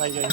வாங்கி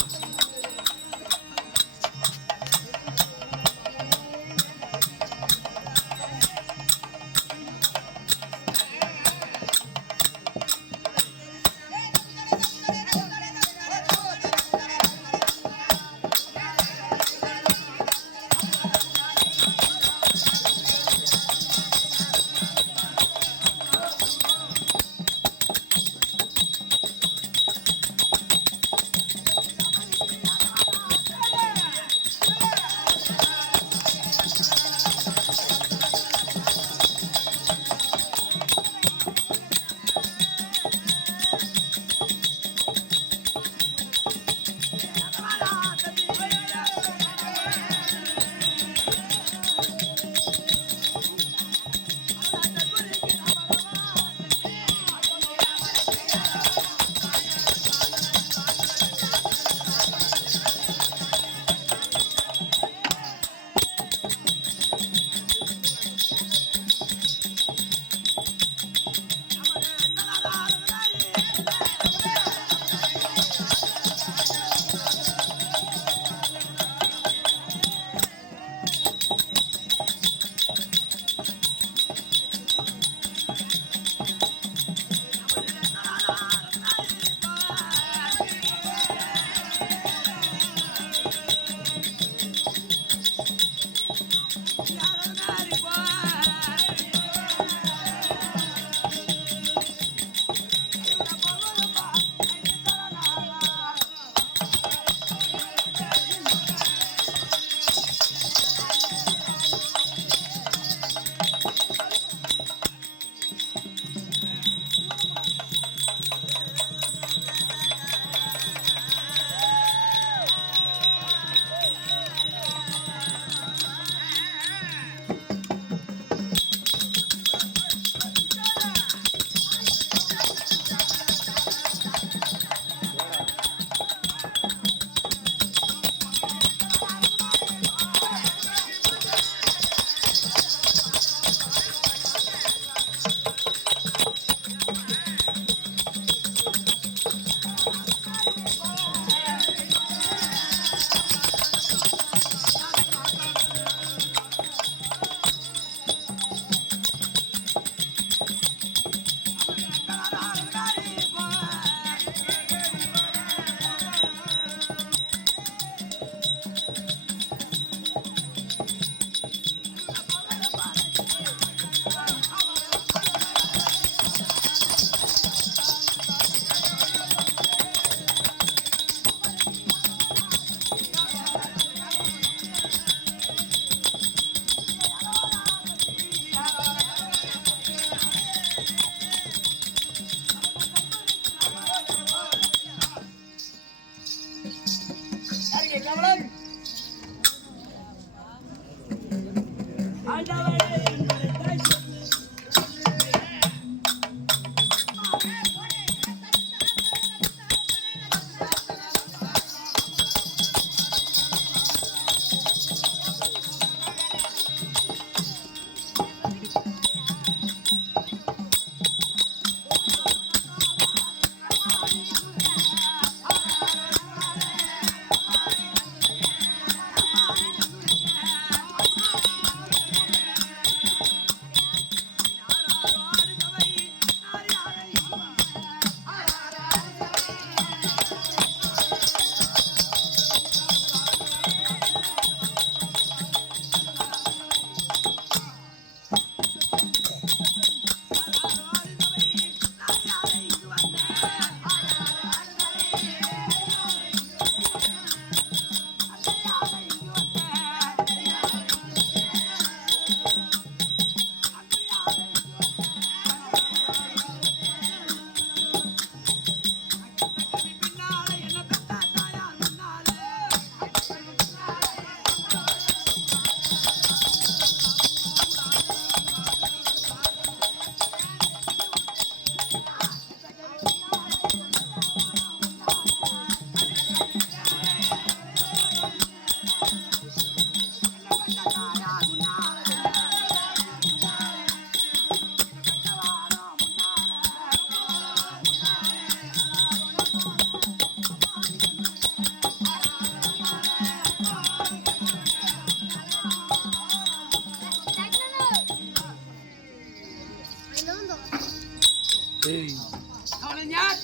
அவன் யார்?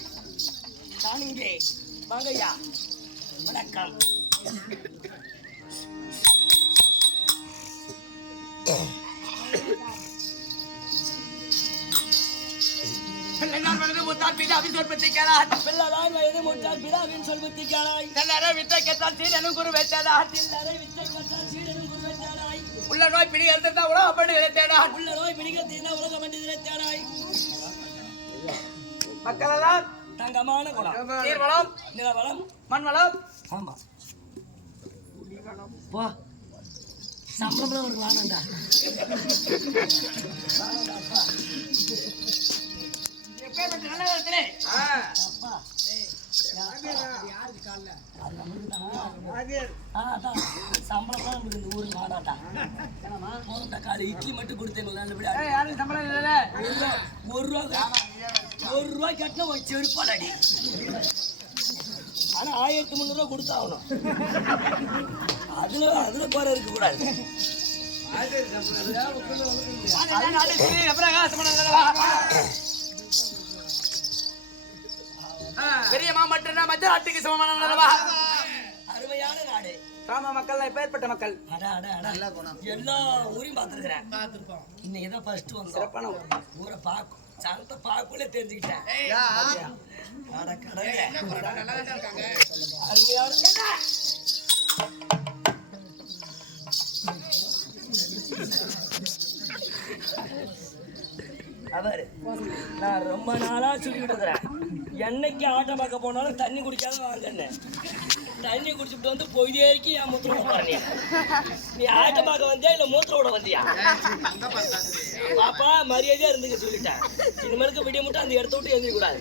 நான் இங்கே வாங்கய்யா. வணக்கம். பிள்ளைதான் வயது மூத்தால் பிதாவின் சொல்பத்தை கேளாய். பிள்ளைதான் வயது மூத்தால் பிதாவின் சொல்பத்தை கேளாய். நல்லற வித்தை கேட்டால் சீடனும் குருவை தேடாய். நல்லற வித்தை கேட்டால் சீடனும் குருவை தேடாய். உள்ள நோய் பிடிக்கிறது தான் உலக பண்டிகை தேடாய். உள்ள நோய் பிடிக்கிறது தான் உலக பண்டிகை தேடாய். மக்களெல்லாம் தங்கமான குணம், நீர் வளம், நில வளம், மண் வளம். ஆமா போ சம்பளம் ஒரு வானண்டா. இட்லி மட்டும் கொடுத்தேன். ஒரு ரூபாய் கட்டின ஒரு செருப்பாடி. ஆனா 1300 ரூபாய் கொடுத்தாகணும். அதுல குறை இருக்க கூடாது. பெரிய மாமற்ற மத்திய நாட்டுக்கு சமமான அருமையான நாடு. கிராம மக்கள் எப்பேற்பட்ட மக்கள். எல்லா ஊரையும் பார்த்துருக்கிறேன். இன்னைக்கு தான் ஃபர்ஸ்ட் வந்து சிறப்பான ஊரை பார்க்கும். சனத்தை பார்க்கல தெரிஞ்சுக்கிட்டேன். அருமையான அவரு நான் ரொம்ப நாளா சொல்லிட்டு இருக்கிறேன். என்னைக்கு ஆட்டம் பார்க்க போனாலும் தண்ணி குடிக்காத வாங்கன்னு. தண்ணி குடிச்சுட்டு வந்து பொய்தேரிக்கு என் மூத்திரம் விட. நீ ஆட்டம் பார்க்க வந்தியா இல்ல மூத்திரம் விட வந்தியா? பாப்பா மரியாதையா இருந்துக்க சொல்லிட்டேன். இனிமேலுக்கு விடிய மட்டும் அந்த இடத்த விட்டு எழுந்திர கூடாது.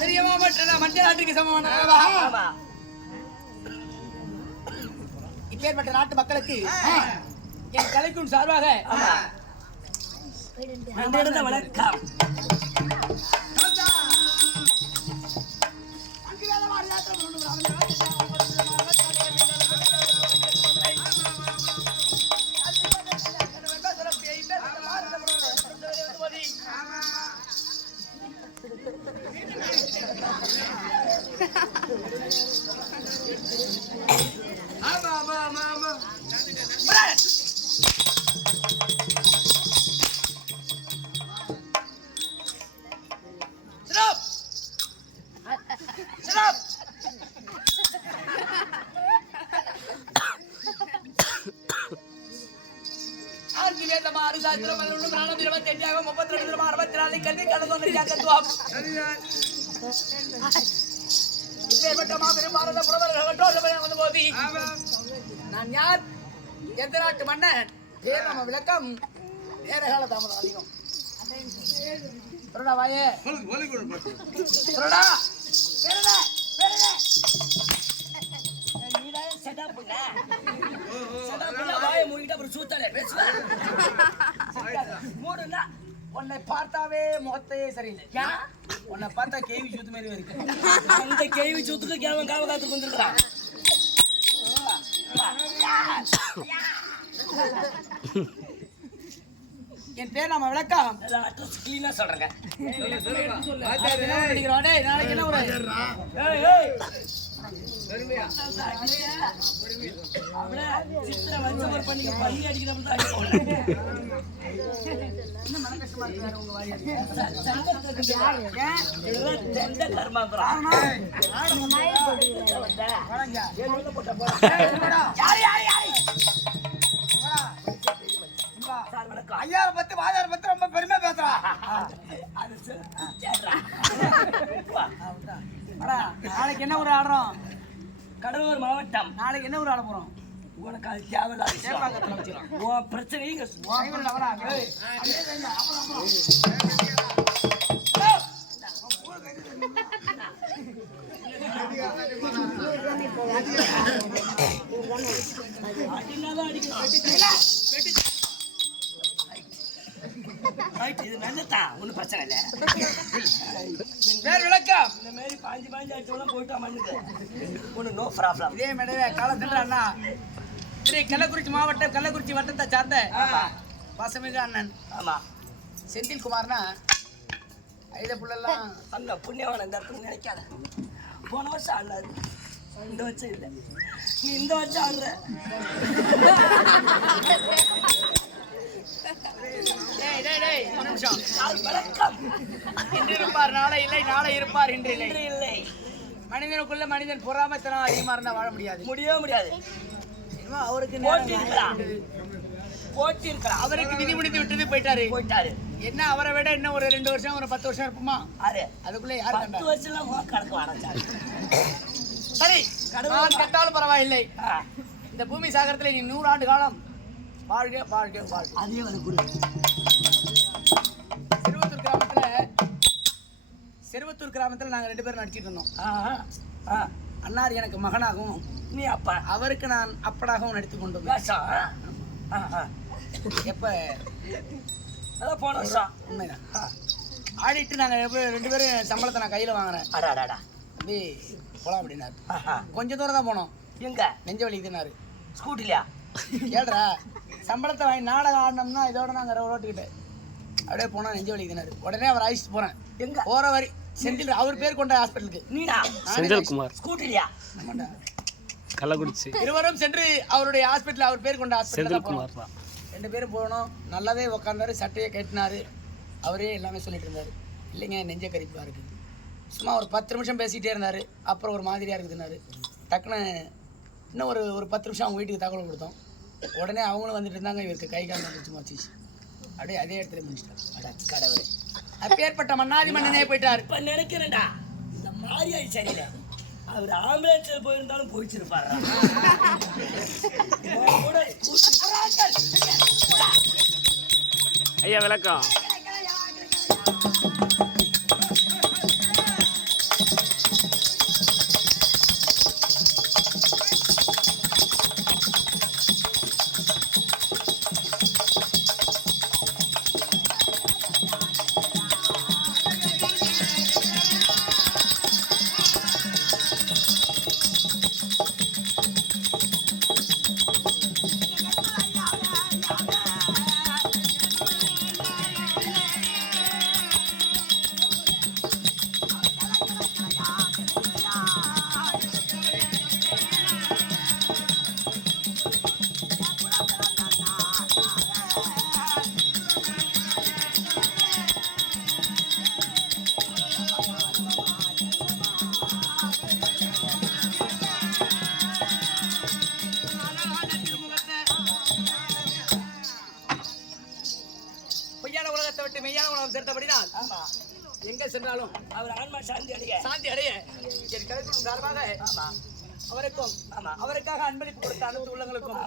பெரியமா மட்டும் மத்திய நாட்டுக்கு சமமான இப்பேற்பட்ட நாட்டு மக்களுக்கு என் கலைக்கும் சார்பாக வணக்கம். நான் யார்? எந்த நாட்டு மன்னன்? நம்ம விளக்கம் நேர கால தாமதம் அதிகம். வாயே வாய மூடிட்டு அப்புறம் சூத்தாலே பேசுவேன். மூடுனா உன்னை பார்த்தாவே முகத்தையே சரியில்லை. உன்னை பார்த்தா கேவி சூத்து மாதிரி இருக்கு. அந்த கேவி சூத்துக்கு கேவன் காவ காத்துக்கு வந்துருக்கான். என் பேர் நம்ம விளக்கம் அட்ரஸ் கிளீனா சொல்றேங்க. நாளைக்கு என்ன ஒரு சித்திர வஞ்சமர் பண்ணிக்க பண்ணி அடிக்கிறப்ப ஐயாவை பத்தி வாயார பத்தி ரொம்ப பெருமையா பேசுறான். நாளைக்கு என்ன ஒரு ஆடுறோம்? கடலூர் மாவட்டம். நாளைக்கு என்ன ஒரு ஆட போறோம்? உனக்கு அது தேவையில்ல பிரச்சனை. இது நல்லதான், ஒன்றும் பிரச்சனை இல்லை. வேறு விளக்கம் இந்த மாதிரி பாஞ்சு அடிச்சோம்லாம் போயிட்டா மண்ணுக்கு ஒன்று நோ ப்ராப்ளம். இதே மேடவே காலத்தில் அண்ணா கள்ளக்குறிச்சி மாவட்டம் கள்ளக்குறிச்சி வட்டத்தை சார்ந்த பாசமிகு அண்ணன் ஆமா செந்தில்குமார்னா ஐத புள்ளெல்லாம் அந்த புண்ணியவன் இந்த இடத்துல நினைக்காத. போன வருஷம் ஆடாது, இந்த வருஷம் இல்லை. நீ இந்த வருஷம் ஆடுற. ஒரு நிமிஷம். வணக்கம். இன்று இருப்பார் நாளை இல்லை, நாளை இருப்பார் இன்று இல்லை. இல்லை மனிதனுக்குள்ள மனிதன் பொறாமைத்தனம் அதிகமா இருந்தா வாழ முடியாது. முடியவே முடியாது. என்னமோ அவருக்கு போட்டி இருக்கலாம், போட்டி இருக்கலாம். அவருக்கு விதி முடிந்து விட்டது, போயிட்டாரு. என்ன அவரை விட இன்னும் ஒரு 2 வருஷம் ஒரு 10 வருஷம் இருப்போமா? அதுக்குள்ள யாரு 10 வருஷம் கணக்கு வாடாச்சாரு. சரி, நான் கட்டாலும் பரவாயில்லை. இந்த பூமி சாகரத்துல நீ 100 ஆண்டு காலம் வாழ்க வாழ்க வாழ்க. அதே வந்து குடு. செருவத்தூர் கிராமத்துல நாங்க 2 பேரும் நடிச்சிட்டு இருந்தோம். அண்ணார் எனக்கு மகனாகவும், நீ அப்பா, அவருக்கு நான் அப்படாகவும் நடித்து கொண்டு எப்ப அதான் போன வருஷம். உண்மைதான். ஆடிட்டு நாங்க 2 பேரும் சம்பளத்தை நான் கையில வாங்குறேன். தம்பி போலாம் அப்படின்னாரு. கொஞ்சம் தூரம் தான் போனோம். எங்க நெஞ்ச வலிக்குதுன்னாரு. ஸ்கூட்டிலையா? ஏழ்றா சம்பளத்தை வாங்கி நாடகம் ஆடினோம்னா இதோட நாங்க ரோட்டுக்கிட்ட அப்படியே போனா நெஞ்ச வலிக்குதுன்னாரு. உடனே அவர் அழைச்சிட்டு போறேன். எங்க போற வரி செந்தில் அவர் பேர் கொண்ட ஹாஸ்பிட்டலுக்கு. நீனா? செந்தில்குமார். ஸ்கூட்டிலையா? கள்ளக்குறிச்சி. இருவரும் சென்று அவருடைய ஹாஸ்பிட்டல், அவர் பேர் கொண்ட ஹாஸ்பிட்டல் செந்தில்குமார் தான். 2 பேரும் போனோம். நல்லாவே உட்காந்தாரு, சட்டையை கட்டினாரு. அவரே எல்லாமே சொல்லிட்டு இருந்தாரு. இல்லைங்க நெஞ்ச கரிப்பா இருக்கு. சும்மா ஒரு 10 நிமிஷம் பேசிகிட்டே இருந்தார். அப்புறம் ஒரு மாதிரியாக இருக்குதுன்னாரு. டக்குன்னு இன்னும் ஒரு 10 நிமிஷம் அவங்க வீட்டுக்கு தகவல் கொடுத்தோம். உடனே அவங்களும் வந்துட்டு இருந்தாங்க. இவருக்கு கை கால் சும்மா வச்சிச்சு. அப்படியே அதே இடத்துல முடிச்சிட்டார். கடவுளே, அப்பேற்பட்ட மன்னாதி மன்னனே போயிட்டார். இப்போ நினைக்கிறேன்டா, இந்த மாதிரியாய் சரியில்லை. அவர் ஆம்புலன்ஸில் போயிருந்தாலும் போயிச்சிருப்பாரு. ஐயா விளக்கம். மெய்யான உலகம் சேர்த்தபடினால் எங்க சென்றாலும் அவர் ஆன்மா சாந்தி அடைய என் கருத்து சார்பாக அவருக்கும் அவருக்காக அன்பளிப்பு கொடுத்த அனைத்து உள்ளங்களுக்கும்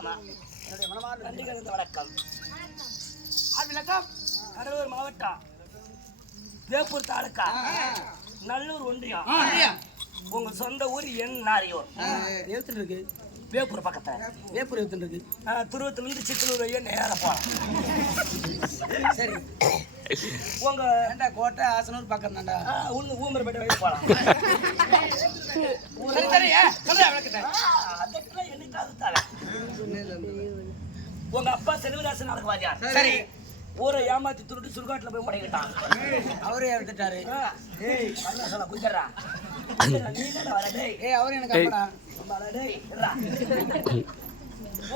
என்னுடைய மனமார்ந்த நன்றி கலந்த வணக்கம். விளக்கம். கடலூர் மாவட்டம், வேப்பூர் தாலுக்கா, நல்லூர் ஒன்றியம். உங்க சொந்த ஊர் என் நாரியூர் எழுத்துட்டு இருக்கு. வேப்பூர் பக்கத்துல. வேப்பூர் எழுத்துட்டு இருக்கு. துருவத்திலிருந்து சித்தலூர் ஐயா நேராக போகலாம். சரி, உங்க ஏண்டா கோட்டை ஆசனூர் பக்கம் தான்டா. உங்க ஊமர்பேட்டை வரைக்கும் போகலாம். அதுக்கெல்லாம் என்னைக்காவது தலை. உங்க அப்பா செல்வதாசன் நாடகவாதியார். சரி, ஊரை ஏமாத்தி துருட்டு சுடுகாட்டுல போய் முடைக்கிட்டான். அவரே எடுத்துட்டாரு. குஜரா நீ வரடே. அவரு எனக்கு அப்படா.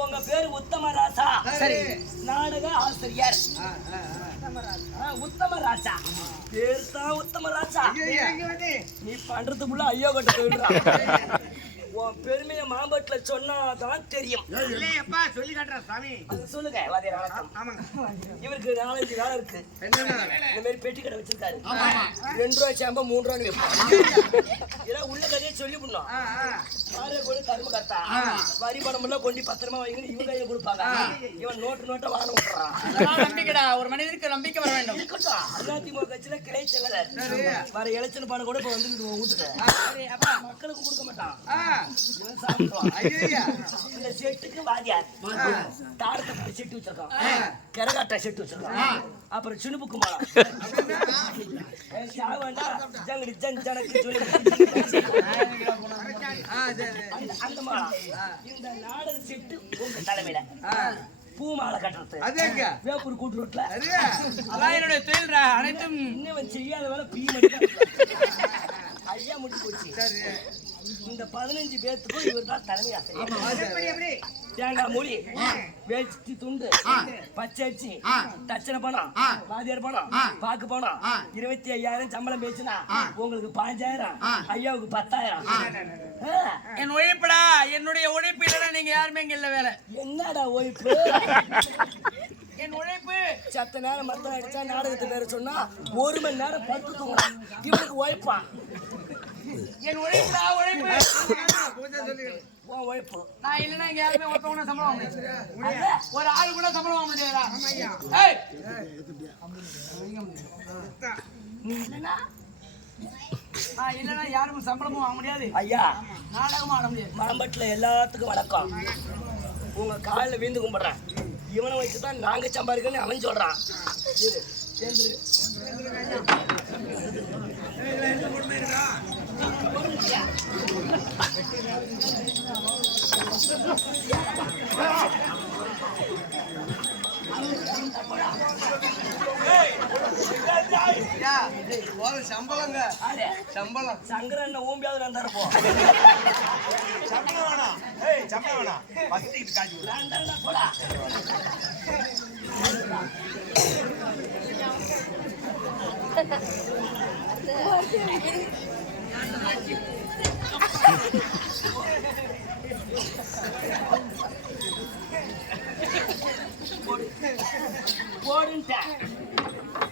உங்க பேரு உத்தமராசா. சரி, நாடக ஆசிரியர் உத்தமராசா. பேர் தான் உத்தமராசா. நீ பண்றது புள்ள ஐயோ கட்ட போயிடுறா. உன் பெருமையை மாம்பட்டில சொன்னாதான் தெரியும். சொல்லி காட்டுற சாமி. சொல்லுங்க. இவருக்கு 4-5 வேலை இருக்கு. இந்த மாதிரி பெட்டி கடை வச்சிருக்காரு. 2 ரூபாய் சாம்பா 3 ரூபாய் வைப்போம். உள்ள கதையை சொல்லி பண்ணோம். கரும்பு கத்தா வரி பணம் எல்லாம் கொண்டு பத்திரமா வாங்கி இவங்க கையை கொடுப்பாங்க. இவன் நோட்டை வாங்க விட்டுறான். நம்பிக்கைடா, ஒரு மனிதனுக்கு நம்பிக்கை வர வேண்டும். அதிமுக கட்சியில கிளை செல்ல வர எலெக்ஷன் பாடம் கூட இப்ப வந்து வீட்டுக்கு மக்களுக்கு கொடுக்க மாட்டான். இந்த செட்டுக்கு வாதியார் தாரத்தை செட்டு வச்சிருக்கான், கரகாட்டா செட்டு வச்சிருக்கான், அப்புறம் சினுப்புக்கு மாலம் அந்த மாலம். இந்த நாடக செட்டு உங்க தலைமையில பூ மாலை கட்டுறது அது எங்க வேப்பூர் கூட்டு ரோட்ல அதான் என்னுடைய தொழில்ரா அனைத்தும் இன்னும் செய்யாத வேலை பீ மட்டும் ஐயா முடிச்சு போச்சு இந்த 15 பேத்துக்கும் இவர் தான் தலைமை ஆசிரியர் தேங்காய் மூடி வேஷ்டி துண்டு பச்சரிசி தட்சணை பணம் வாதியார் பணம் பாக்கு பணம் 25,000 சம்பளம் பேசுனா உங்களுக்கு 5,000 ஐயாவுக்கு 10,000 என் உழைப்புடா என்னுடைய உழைப்பு இல்லைன்னா நீங்க யாருமே இங்க இல்ல வேலை என்னடா உழைப்பு என் உழைப்பு சத்த நேரம் மரத்தில் அடிச்சா நாடகத்து பேர சொன்னா 1 மணி நேரம் படுத்து தூங்கலாம் இவனுக்கு உழைப்பா என் உழைப்புடா உழைப்பு உன் உழைப்பு நான் இல்லைன்னா இங்க யாருமே ஒருத்தவங்க சம்பளம் வாங்க முடியாது ஒரு ஆளு கூட சம்பளம் வாங்க முடியாதா ஏய் நீ இல்லைன்னா நான் இல்லைன்னா யாருக்கும் சம்பளமும் வாங்க முடியாது ஐயா நாடகமும் ஆட முடியாது மரம்பட்டில் எல்லாத்துக்கும் வணக்கம் உங்க காலில் வீந்து கும்பிடுறேன் இவனை வச்சு தான் நாங்க சம்பாதிக்கணும்னு அவன் சொல்றான் இரு, சேர்ந்துரு. சம்பளங்க ஆளு, சம்பளம் சங்கரன் ஊம்பியாவது நான் தரப்போம் சம்பளம் வேணாம் சம்பளம் வேணாம் பஸ்ட் காட்சி போடா போடுன்ட்டேன்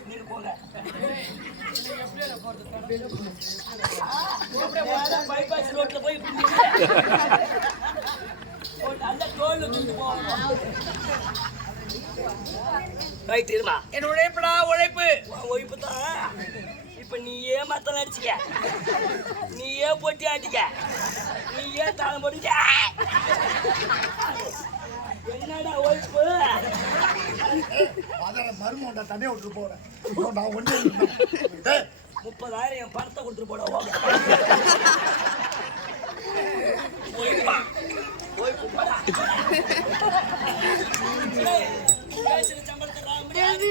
நீங்க போங்க பைபாஸ் ரோட்ல போய் அந்த தோல்ல தூக்கிட்டு போகணும் ரைட் இருமா என் உழைப்புடா உழைப்பு ஒய்ப்பு தான் இப்ப நீயே மத்தம் அடிச்சுக்க நீயே போட்டி ஆட்டிக்க நீயே தாளம் போட்டுக்க என்னடா ஒய்ப்பு மருமண்டா தனியா விட்டு போறேன் நான் ஒண்ணு 30,000 என் பணத்தை கொடுத்துட்டு போட ஒய்ப்பா ஒய்ப்பு போடா பேசுற சம்பளத்தை நான் முடியாது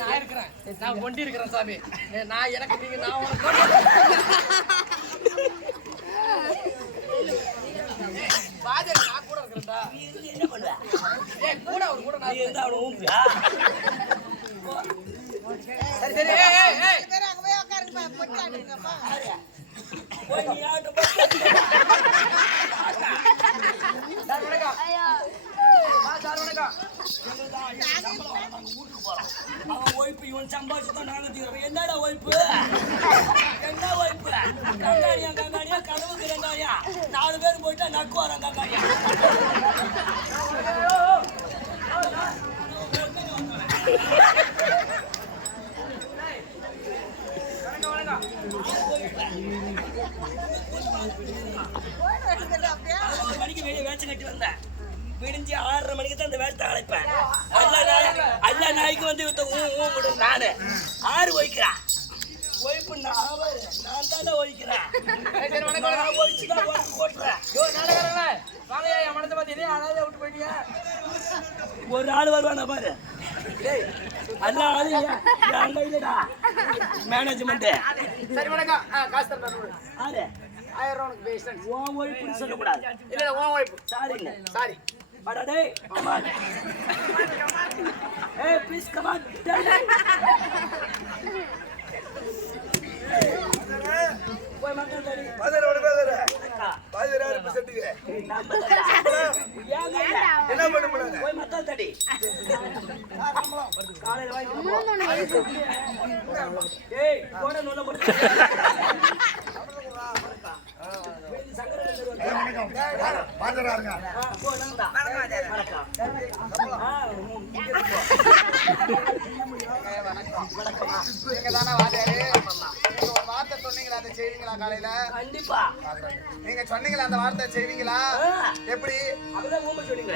நான் இருக்கிறேன் நான் கொண்டி இருக்கிறேன் சாமி நான் எனக்கு நீங்க நான் பாஜக நான் கூட இருக்கிறேன்டா நீ என்ன பண்ணுவ கூட அவர் கூட நீ இருந்தா அவனை ஊம்பியா சரி சரி ஏய் ஏய் ஏய் போய் நீ ஆட்டம் போய் சார் வணக்கம் சார் வணக்கம் அவன் ஒய்ப்பு இவன் சம்பாதிச்சுதான் நானும் தீர்றேன் என்னடா ஒய்ப்பு என்ன ஒய்ப்பு கங்காணியா கங்காணியா கனவுக்கு ரெண்டாரியா 4 பேர் போயிட்டா நக்கு வரான் கங்காணியா மணிக்கு வெளியே வேச்சு கட்டி வந்தேன் விடிஞ்சு 6:30 மணிக்கு தான் அந்த வேட்டை அழைப்பேன் அல்ல நாய்க்கு வந்து விட்ட நானு 6 ஒய்க்கிறேன் ஒய்ப்பு நான் தானே ஒய்க்கிறேன் நான் ஒய்ச்சுதான் போட்டுறேன் வாங்கய்யா என் மனத்தை பார்த்து அதாவது விட்டு போயிட்டீங்க ஒரு ஆள் வருவானா பாரு அல்ல ஆளு என் கையிலடா மேனேஜ்மெண்ட் சரி வணக்கம் காசு தரேன் ஆறு 1000 ரூபா உனக்கு பேசுறேன் உன் ஒய்ப்புன்னு சொல்லக்கூடாது இல்ல உன் ஒய்ப்பு சாரி இல்லை sorry But hey, come on. Hey, please come on. போய் மக்கள் தடி. என்ன பண்ண முடியாது போய் மக்கள் தடி. காலையில வாங்கிட்டு போ. ஏய், போட நூல போடு. பாஜராருங்க போ நந்தா. வணக்கம். நீங்க தானே வாத்தியாரு நீங்க ஒரு வார்த்தை சொன்னீங்களா அதை செய்வீங்களா காலையில கண்டிப்பா நீங்க சொன்னீங்களா அந்த வார்த்தை செய்வீங்களா எப்படி அப்படிதான் ஊம்ப சொன்னீங்க